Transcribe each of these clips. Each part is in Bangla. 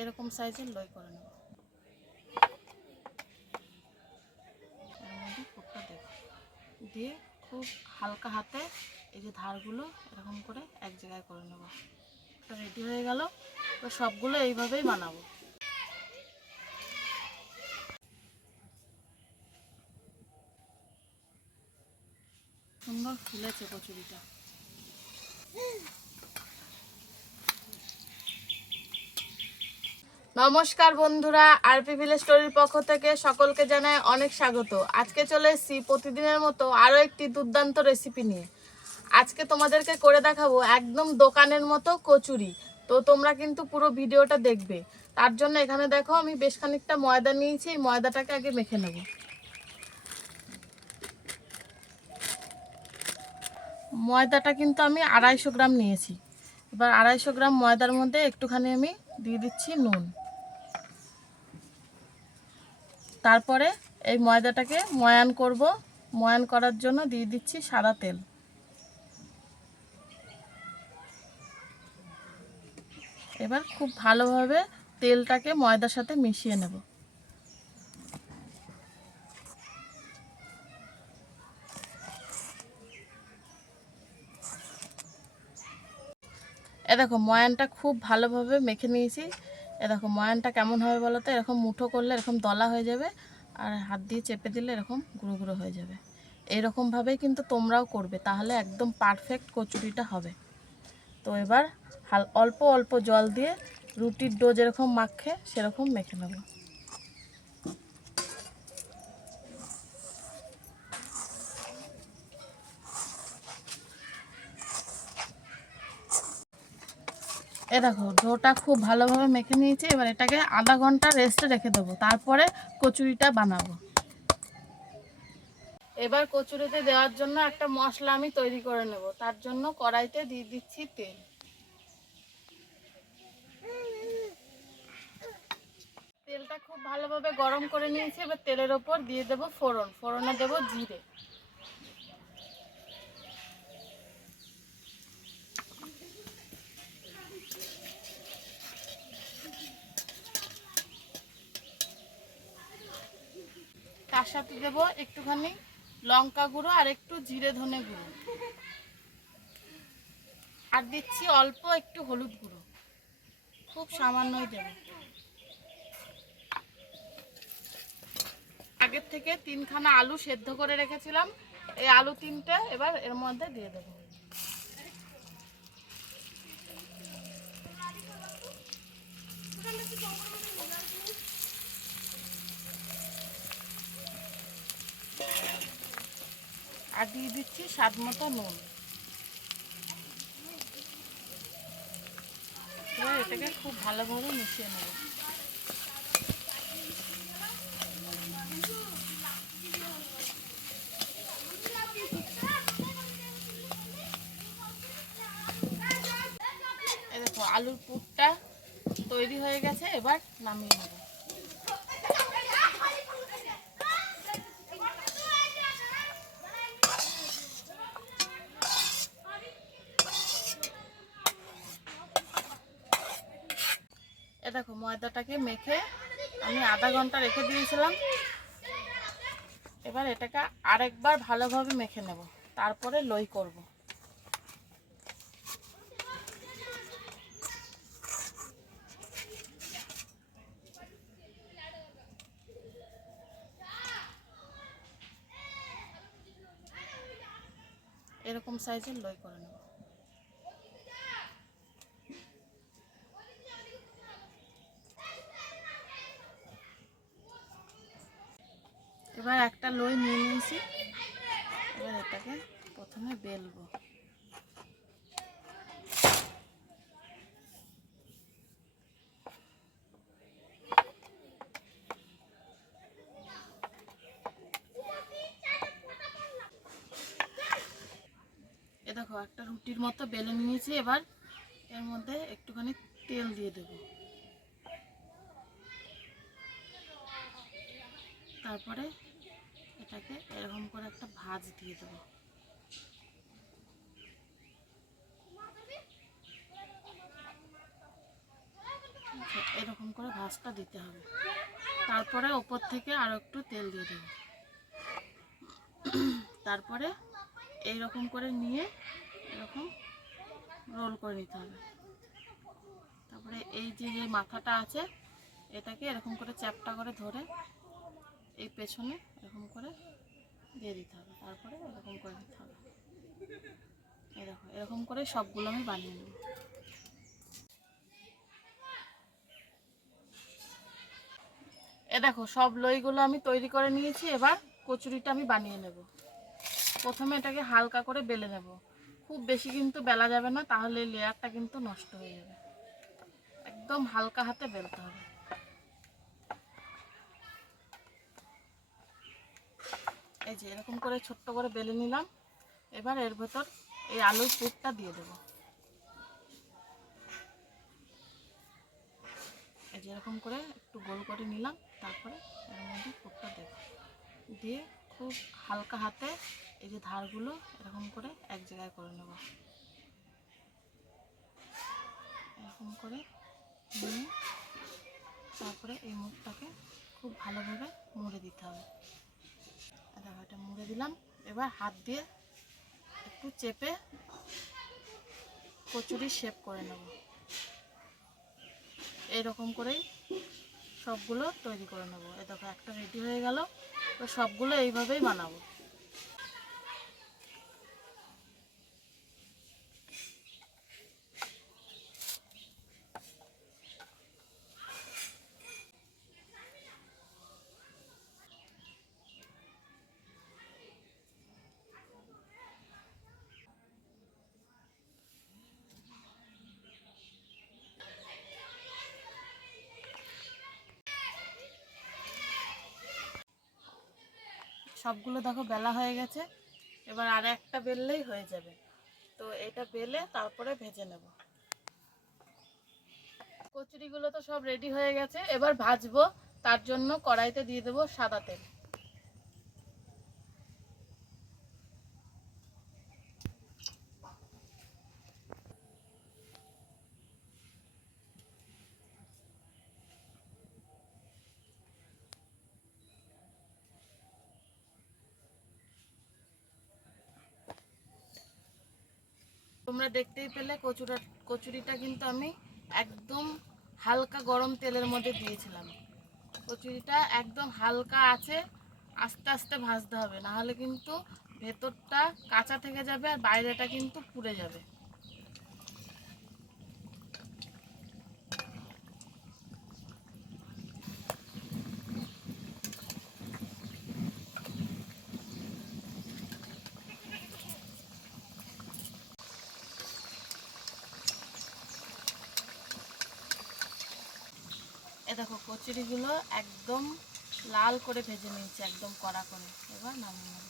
এরকম সাইজের লই করে নেব। এর মধ্যে পুরটা দেব, দিয়ে খুব হালকা হাতে এই যে ধারগুলো এরকম করে এক জায়গায় করে নেব। এটা রেডি হয়ে গেল। তো সবগুলো এইভাবেই বানাবো। সুন্দর ফুলেছে কচুরিটা। নমস্কার বন্ধুরা, আরপি ভিলেজ স্টোরির পক্ষ থেকে সকলকে জানাই অনেক স্বাগত। আজকে চলে এসেছি প্রতিদিনের মতো আরও একটি দুর্দান্ত রেসিপি নিয়ে। আজকে তোমাদেরকে করে দেখাবো একদম দোকানের মতো কচুরি। তো তোমরা কিন্তু পুরো ভিডিওটা দেখবে। তার জন্য এখানে দেখো আমি বেশ খানিকটা ময়দা নিয়েছি। এই ময়দাটাকে আগে মেখে নেব। ময়দাটা কিন্তু আমি 250 গ্রাম নিয়েছি। এবার 250 গ্রাম ময়দার মধ্যে একটুখানি আমি দিয়ে দিচ্ছি নুন। তারপরে এই ময়দাটাকে ময়ান করব। ময়ান করার জন্য দিয়ে দিচ্ছি সাদা তেল। এবার খুব ভালোভাবে তেলটাকে ময়দার সাথে মিশিয়ে নেব। দেখো ময়ানটা খুব ভালোভাবে মেখে নিয়েছি। দেখো ময়ানটা কেমন হবে বলো তো? এরকম মুঠো করলে এরকম দলা হয়ে যাবে, আর হাত দিয়ে চেপে দিলে এরকম গুঁড়ো গুঁড়ো হয়ে যাবে। এইরকমভাবেই কিন্তু তোমরাও করবে, তাহলে একদম পারফেক্ট কচুরিটা হবে। তো এবার অল্প অল্প জল দিয়ে রুটির ডো যেরকম মাখে সেরকম মেখে নেব। দেখো ডোটা খুব ভালোভাবে মেখে নিয়েছি। এবার এটাকে আধা ঘন্টা রেস্টে রেখে দেবো, তারপরে কচুরিটা বানাবো। এবার কচুরিতে দেওয়ার জন্য একটা মশলা আমি তৈরি করে নেব। তার জন্য কড়াইতে দিয়ে দিচ্ছি তেল। তেলটা খুব ভালোভাবে গরম করে নিয়েছি। এবার তেলের ওপর দিয়ে দেব ফোড়ন। ফোড়নে দেব জিরে। তার সাথে দেব একটুখানি লঙ্কা গুঁড়ো আর একটু জিরে ধনে গুঁড়ো, আর দিচ্ছি অল্প একটু হলুদ গুঁড়ো, খুব সামান্যই দেব। আগের থেকে 3খানা আলু সেদ্ধ করে রেখেছিলাম, এই আলু 3টে এবার এর মধ্যে দিয়ে দেব। আর দিয়ে দিচ্ছি স্বাদ মতো নুন। এবার এটাকে খুব ভালোভাবে মিশিয়ে নেব। এই দেখো আলুর পুরটা তৈরি হয়ে গেছে। এবার নামিয়ে নেব। দেখো ময়দাটাকে মেখে আমি আধা ঘন্টা রেখে দিয়েছিলাম। এবার এটাকে আরেকবার ভালোভাবে মেখে নেব, তারপরে লই করব। এরকম সাইজের লই করে নেব। এবার একটা লই নিয়ে নিয়েছি। এবার এটাকে প্রথমে বেলবো। দেখো একটা রুটির মতো বেলে নিয়েছি। এবার এর মধ্যে একটুখানি তেল দিয়ে দেব। তারপরে এটাকে এরকম করে একটা ভাঁজ দিয়ে দেব। এরকম ভাঁজটা দিতে হবে। তারপরে ওপর থেকে আরও একটু তেল দিয়ে দেবো। তারপরে এইরকম করে নিয়ে এরকম রোল করে নিতে হবে। তারপরে এই যে মাথাটা আছে এটাকে এরকম করে চ্যাপটা করে ধরে এই পেছনে এরকম করে দিয়ে দিতে হবে। তারপরে এরকম করে দিতে হবে। এই দেখো এরকম করে সবগুলো আমি বানিয়ে নেব। এ দেখো সব লইগুলো আমি তৈরি করে নিয়েছি। এবার কচুরিটা আমি বানিয়ে নেব। প্রথমে এটাকে হালকা করে বেলে নেব। খুব বেশি কিন্তু বেলা যাবে না, তাহলে লেয়ারটা কিন্তু নষ্ট হয়ে যাবে। একদম হালকা হাতে বেলতে হবে। এই যে এরকম করে ছোট্ট করে বেলে নিলাম। এবার এর ভেতর এই আলুর পুরটা দিয়ে দেব। এই যে এরকম করে একটু গোল করে নিলাম। তারপরে এর মধ্যে পুরটা দেব, দিয়ে খুব হালকা হাতে এই যে ধারগুলো এরকম করে এক জায়গায় করে নেব। এরকম করে নিয়ে তারপরে এই মুখটাকে খুব ভালোভাবে মুড়ে দিতে হবে। দেখো এটা মুড়ে দিলাম। এবার হাত দিয়ে একটু চেপে কচুরি শেপ করে নেব। এইরকম করেই সবগুলো তৈরি করে নেব। এই দেখো একটা রেডি হয়ে গেল। তো সবগুলো এইভাবেই বানাবো। সবগুলো দেখো বেলা হয়ে গেছে। এবার আর একটা বেললেই হয়ে যাবে। তো এটা বেলে তারপরে ভেজে নেব। কচুরিগুলো তো সব রেডি হয়ে গেছে। এবার ভাজবো। তার জন্য কড়াইতে দিয়ে দেবো সাদা তেল। তোমরা দেখতেই পেলে কচুরিটা কিন্তু আমি একদম হালকা গরম তেলের মধ্যে দিয়েছিলাম। কচুরিটা একদম হালকা আছে, আস্তে আস্তে ভাজতে হবে, না হলে কিন্তু ভেতরটা কাঁচা থেকে যাবে আর বাইরেটা কিন্তু পুড়ে যাবে। এ দেখো কচুরিগুলো একদম লাল করে ভেজে নিয়েছি, একদম কড়া করে। এবার নামিয়ে নেব।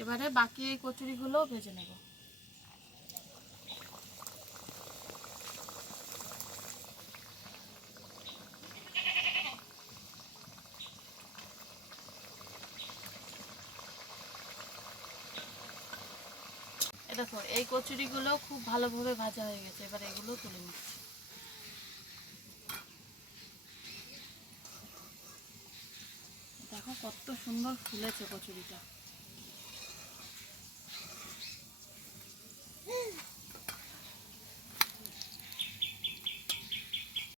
এবারে বাকি এই কচুরিগুলোও ভেজে নেব। দেখো এই কচুরিগুলো খুব ভালোভাবে ভাজা হয়ে গেছে। এবার এগুলো তুলে নিচ্ছি। দেখো কত সুন্দর ফুলেছে কচুরিটা।